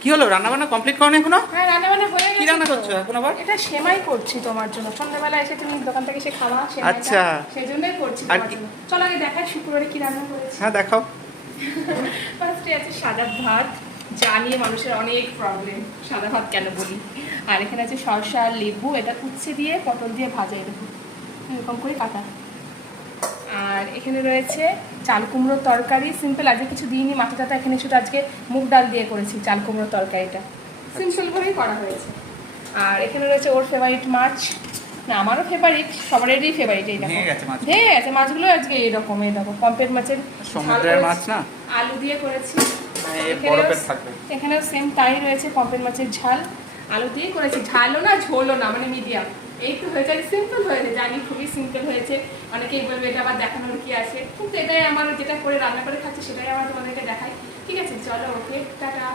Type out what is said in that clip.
কি হলো, রান্না বান্না কমপ্লিট করো না এখনো? হ্যাঁ, রান্না বান্না হয়ে গেছে। কি রান্না করছো এখন আবার? এটা সেমাই করছি তোমার জন্য, সন্ধ্যাবেলা এসে তুমি দোকান থেকে এসে খাওয়া সেমাইটা। আচ্ছা, সেই জন্যই করছি আর তোমার কি? জন্য। চলো আগে দেখাই শুক্রবারে কি রান্না করেছি। হ্যাঁ দেখাও। ফার্স্টে আছে সাদা ভাত, যা নিয়ে মানুষের অনেক প্রবলেম, সাদা ভাত কেন বলি। আর এখানে আছে শসা, লেবু, এটা উচ্ছে দিয়ে পটল দিয়ে ভাজা, এরকম এরকম করে কাটা। আর এখানে রয়েছে চাল কুমড়োর তরকারি, সিম্পল, আজকে কিছু দিইনি মাথা টাথা, এখানে শুধু আজকে মুগ ডাল দিয়ে করেছি চাল কুমড়োর তরকারিটা, সিম্পলভাবেই করা হয়েছে। আর এখানে রয়েছে ওর ফেভারিট মাছ, না আমারও ফেভারিট, সবারই ফেভারিট। এই দেখো ভেঙে গেছে মাছগুলো আজকে, এইরকম পম্পেট মাছের সমুদ্রের মাছ না, আলু দিয়ে করেছি। থাকবে। এখানেও সেম তাই রয়েছে, পম্পেট মাছের ঝাল আলু দিয়ে করেছি, ঝালও না ঝোলও না, মানে মিডিয়াম। এই তো হয়েছে, সিম্পল হয়েছে, জানি খুবই সিম্পল হয়েছে। অনেকেই বলবে এটা আবার দেখানোর কি আছে, কিন্তু এটাই আমার যেটা করে রান্না করে খাচ্ছি সেটাই আমার তোমাদেরকে দেখাই। ঠিক আছে, চলো, ওকে, টাটা।